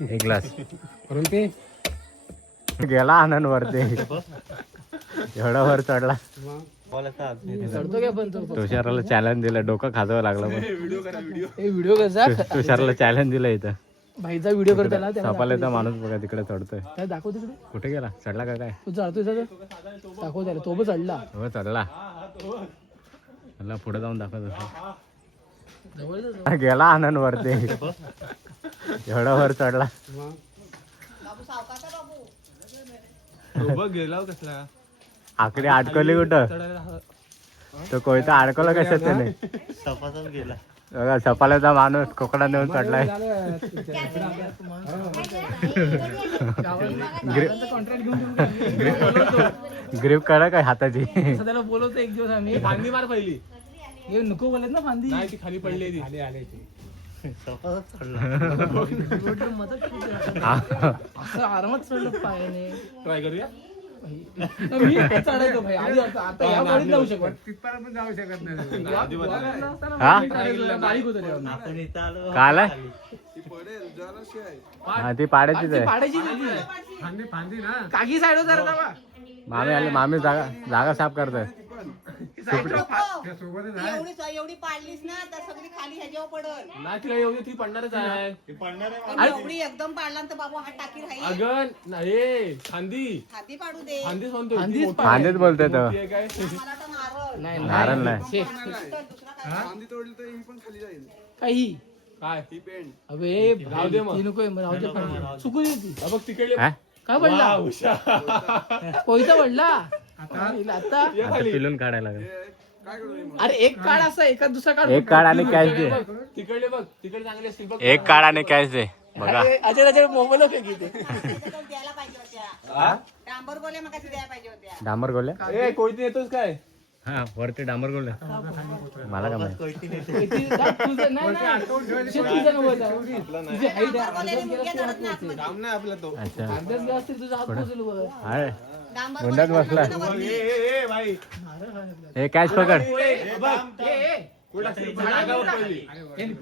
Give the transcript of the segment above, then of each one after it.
एक ग्लास करून ते गेला आनंद वरती एवढा वर चढला. चढतो काय पण तुषाराला चॅलेंज दिलं, डोकं खाजवावं लागलं पण. व्हिडिओ कसा तुषाराला चॅलेंज दिलं इथं. भाईचा व्हिडिओ करताना सपाल्याचा माणूस बघा तिकडे चढतोय. काय दाखव तिकडे. कुठे गेला? चढला का काय? तू चढतोय दाखव त्याला. तो पण चढला. हो चढला. मला पुढे जाऊन दाखवत गेला आनंद वरती एवढा वर चढला. कसला आकडे अडकवली कुठं? तो कोयता अडकवला कशात त्याने? गेला. बघा सपाल्याचा माणूस कोकणात नेऊन चढलाय. ग्रीप करा काय हाताची. त्याला बोलवतो एक दिवस आम्ही. फांदी मार पहिली. हे नको बोलत ना फांदी. नाही ती खाली पडली ती. खाली आले ती. असं आरामात चढलं पायाने. ट्राय करूया. मी चढायचो भाई आधी. आता या गाडीत जाऊ शकत. तिथपर्यंत पण जाऊ शकत नाही. बारीक होतं काय आलाय? हा ती पाड्याचीच आहे. पाडायची फांदी ना. कागी साईड होता रे बाबा. मामी आले. मामी जागा साफ करतोय. एवढी पाडलीस ना तर सगळी खाली ह्याच्यावर पडल. नाही तिला एवढी ती पडणारच आहे. एवढी एकदम पाडला तर बाबू हा टाकी राहील. अगं नाही फांदी. हाती पाडू दे. फांदीच म्हणतो. फांदीच बोलतोय तो. मला तर नारळ. नारळ नाही. दुसरा काय? काही काय अबे राहू दे मग. नको राहू दे. चुकून येते. बघ तिकडे काय पडला? कोयता पडला आता. पिलून काढायला लागेल. अरे एक काढ असा एका दुसरा काढ. एक काढ आणि कॅश दे. तिकडे बघ तिकडे चांगले असतील बघ. एक काढ आणि कॅश दे. बघा अजय मोबाईल फेकी ते. द्यायला पाहिजे होत्या. डांबर गोल्या मग द्यायला पाहिजे होत्या. डांबर गोल्या. ए कोयती येतोस काय? हा वरती डांबर गोल्या. मला काय माहिती. काम नाही आपला तो. अच्छा तुझा हात पोचल वर. आहे डांबर गुंडात बसला. ए भाई हे कॅश पकड.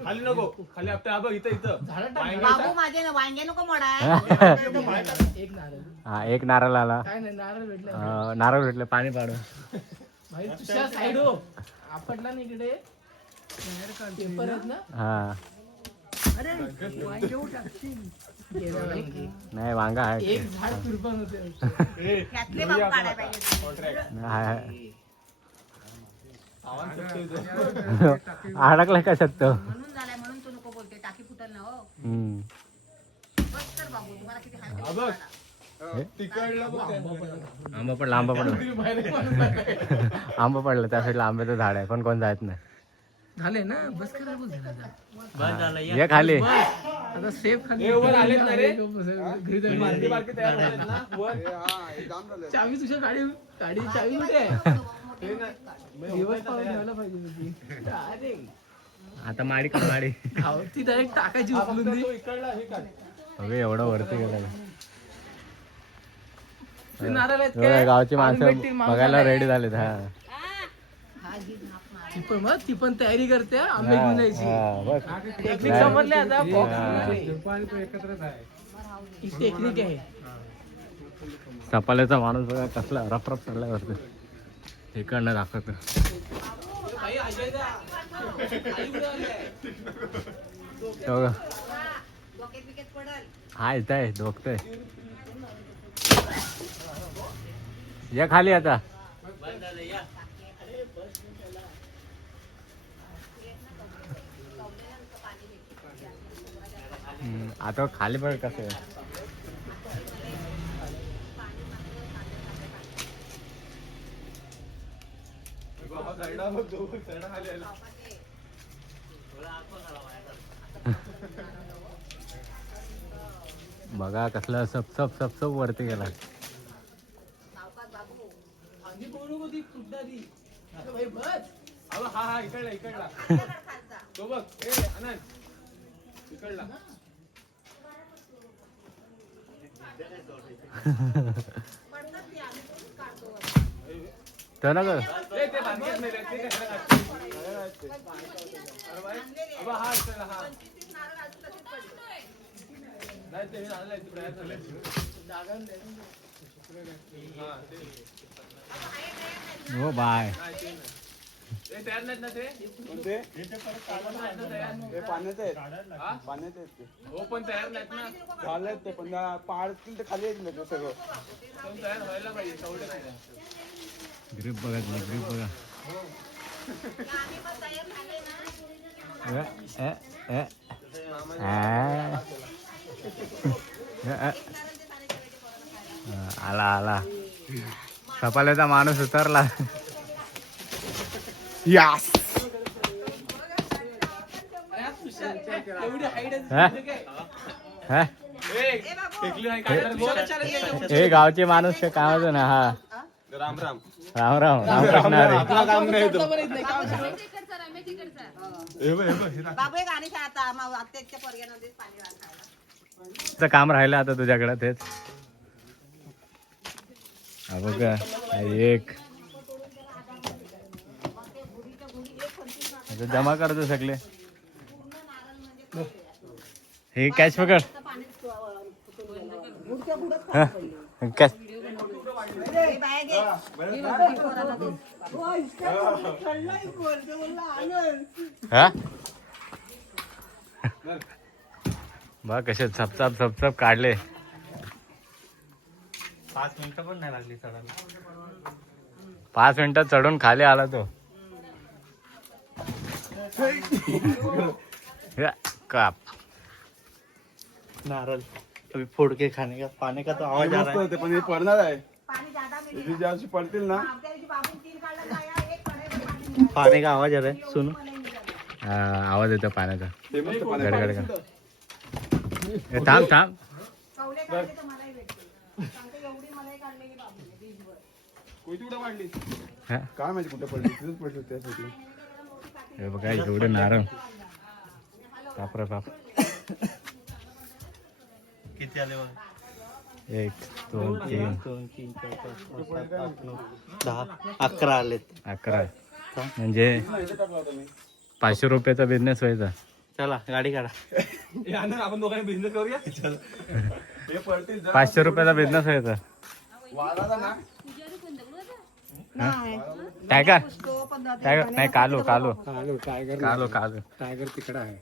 खाली नको. खाली आपल्या बघ इथं इथं. बाबू माझे ना वांगे नको मोडा. एक नारळ. हा एक नारळ आला. काय नाही नारळ भेटला. नारळ भेटले. पाणी पाडू. भाई तुझ्या साईड हो. आपटला ना इकडे. पेपर आहेत ना. हा नाही वांगा आहे. एक झाड कुरबान होते. त्यातले बाबू काढायला पाहिजे. अडकलाय का शकतो. म्हणून झालाय म्हणून तू नको बोलते. टाकी फुटल ना हो. बस कर बाबू तुम्हाला किती हाल. आंबा पडला. आंबा पडला. आंबा पडला. त्या साईडला आंब्याचं झाड आहे पण कोण जायत नाही. झाले ना बस करा. ये खाली. आता सेफ खाली. चावी तुझ्या गाडी चावी कुठे आहे? दिवस पाहून घ्यायला पाहिजे होती. अरे आता माडी का माडी. ती डायरेक्ट टाकायची उचलून ती. अबे एवढं वरती गेला. नारळ आहेत काय? गावची माणसं बघायला रेडी झालेत. हा ती पण तयारी करते. आंबे घेऊन जायची. टेक्निक समजले आता. ही टेक्निक आहे. सपाल्याचा माणूस बघा कसला रफ रफ चढलाय वरती. इकडनं दाखवतो. हा इथं आहे दोघतोय. या खाली आता. आता खाली पण कसं आहे. बघा कसलं सब सब सब सब वरती गेला. हा इकडला इकडला तो बघ. ए आनंद इकडला. तर ना ग. हो बाय ते तयार नाहीत ना ते कोणते हे पाण्यात आहेत पाण्यात आहेत ते हो पण तयार नाहीत ना झालेत ते पण पहाड असतील तर खाली येतील ते सगळं पण तयार व्हायला पाहिजे तेवढे नाही ग्रीप बघा ग्रीप बघा आम्ही पण तयार झाले ना. आला आला सपाल्याचा माणूस उतरला यास एवढी हाईट हा? हा? हे गावचे माणूस काय कामाचं ना हा राम राम राम राम रामकृष्ण हरी. आपला काम नाही तो बाबू एक आणि आता आत्याच्या पोरग्यामध्ये पाणी वाचायला चं काम राहिलं आता तुझ्याकडे तेच हा बघा हा एक आता जमा करतो सगळे हे कॅश पकड हा, कॅश हा बघ कसे झपचाप झपचाप काढले 5 मिनिटं पण नाही लागली चढायला 5 मिनिटात चढून खाली आला तो या, काप नारळ अभी फोड़ के खाने का पानी का तो आवाज आ रहा है ते पण हे पडणार आहे पाणी ज्यादा मिळेल. हे ज्या वर्षी पडतील ना आमच्या दिवशी बाबून 3 काढला जाया, एक पडेल पाणी. पानी का आवाज आ रहा है सुनो हा, आवाज येतो पाण्याचा ते मस्त गडगड पाण्यात गड. ए, थांब थांब कवले काढले तर मलाही भेटतील. सांगते एवढी मलाही काढलेली बाबूने दिसभर. कोयती कुठं वाढली हा, काय माहिती कुठं पडली तिथेच पडली त्यासाठी हे बघा एवढे नारळ बापरे बाप किती आले बघ 1 2 3 2 3 4 5 6 7 8 9 10 11 आलेत 11 म्हणजे टाकला होता मी 500 रुपयाचा बिझनेस व्हायचा चला गाडी काढा आपण दोघांनी बिझनेस करूया हे पडतील जर 500 रुपयाचा बिझनेस व्हायचा वाढाला ना काय का तो 15 काय नाही कालू कालू टायगर कालू कालू टायगर तिकडं आहे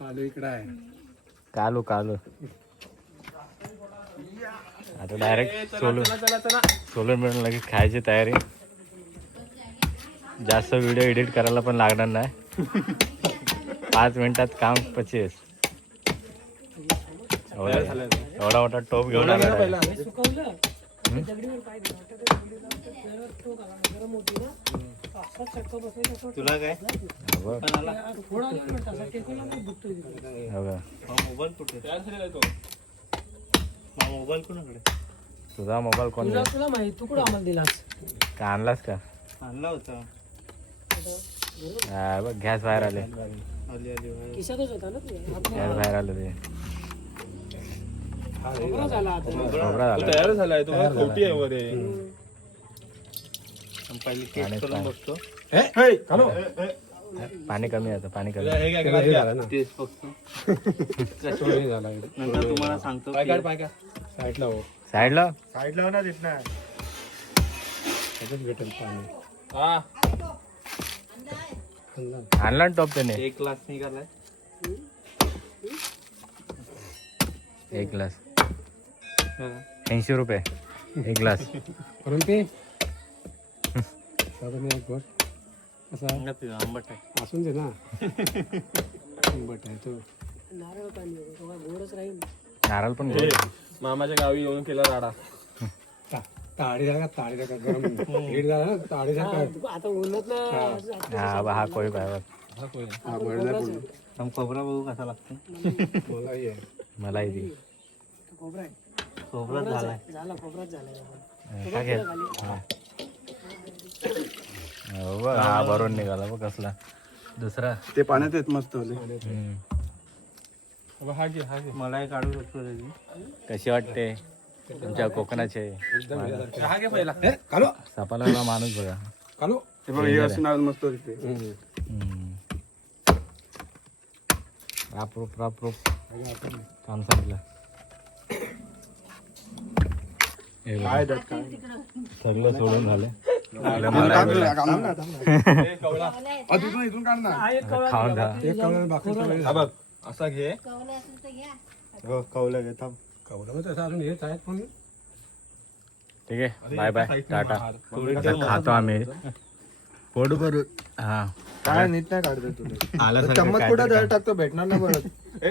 कालू इकडं आहे कालू कालू आता डायरेक्ट सोलून सोलून मिळून लगेच खायची तयारी जास्त व्हिडिओ एडिट करायला पण लागणार नाही 5 मिनिटात काम 25 एवढा मोठा टोप घेऊन आला आहे. तुला काय हो बघ. हो बघ. मोबाईल कुठे मोबाईल कोणाकडे तुझा मोबाईल कोण दिला? तुला माहित तू कुठं आम्हाला दिलास का आणलास का आणला होता हा बघ गॅस बाहेर आले आली आली खिशातच होता ना ते गॅस बाहेर आले ते खोबरा झाला आता खोबरा झाला तयार झालाय तो खोटी आहे वर पहिले टेस्ट करून बघतो पाणी कमी आहे पाणी कमी हे काय टेस्ट बघतो नंतर तुम्हाला सांगतो की- साईडला हा आणला ना टॉप त्याने 1 ग्लास निघालाय 1 ग्लास 80 रुपये 1 ग्लास चांगला पिऊ आंबट आहे नारळ पाणी थोडा गोडच राहील नारळ पण गोड. मामाच्या गावी येऊन केला राडा आता उन्हात ना हा बा हा कोळी बाय खोबरा बघू कसा लागतो मलाही दी खोबरा आहे खोबरा झालाय झाला खोबराच झालाय काय घेत हा. हो बघ, हा भरून निघाला बघ कसला दुसरा ते पाण्यात येत मस्त होते हा घे हा घे मलाही काढू शकतो त्याची कशी वाटते तुमच्या कोकणाचे हा घे पहिला सापाला माणूस बघा हे बघ हे असं नाव मस्त होते राप रूप काम सांगितलं हे बघा, काय देत काय सगळं सोडून झालं इथून काढ ना खाऊन खा. एक कवला बाकी हा बघ असा घे कवले असेल तर घ्या. हो कवला घे थांब ठीक आहे, बाय बाय, टाटा. आता खातो आम्ही पोट भरू. हा काय नीट नाही काढतो तुला आला चम्मच कुठं टाकतो भेटणार ना परत